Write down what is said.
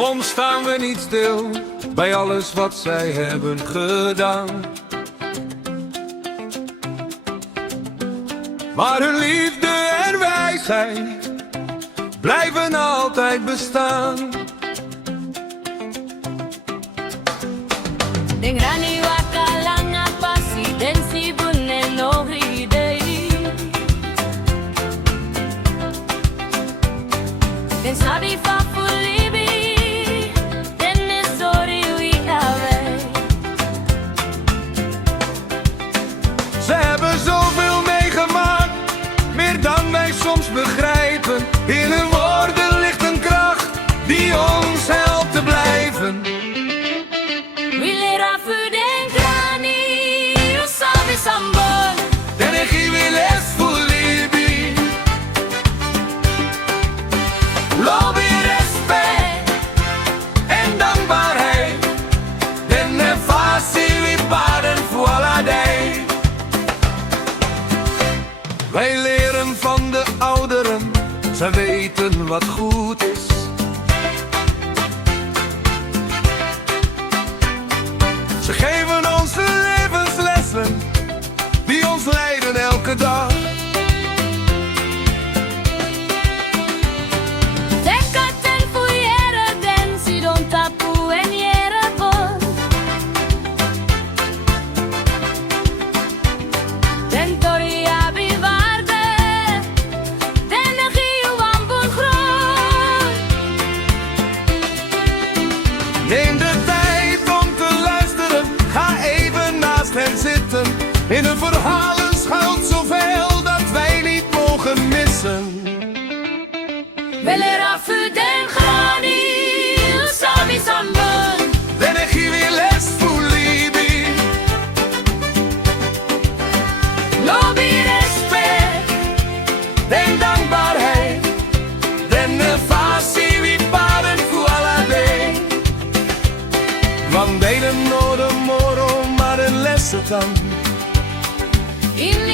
Soms staan we niet stil bij alles wat zij hebben gedaan. Maar hun liefde en wijsheid blijven altijd bestaan. Dengrani wakalanga pasi densi bunne no hridei. Den sabi fa fulibi den sorry we have. Ze hebben zoveel meegemaakt, meer dan wij soms begrijpen. In hun woorden ligt een kracht die ons helpt te blijven. Wilera för den grani och sabi sambol. De energie wil es fulibi. Lobby, respect en dankbaarheid. Den är fácil para alla day. Wij leren van de ouderen, zij weten wat goed is. Ze geven ons de levenslessen die ons leiden elke dag. Tekaten fuyera den si don tapu en yera bon. Den toria bivarde den rio ambun grond. Neem de tijd om te luisteren, ga even naast hen zitten. In hun verhalen schuilt zoveel dat wij niet mogen missen. Velera för den grani och sabi sambol. De energie wil es fulibi. Lobby respect. Den dankbaarheid, den är fácil vi paren för alla day. Want delen no de moro, maar een lessen dan. In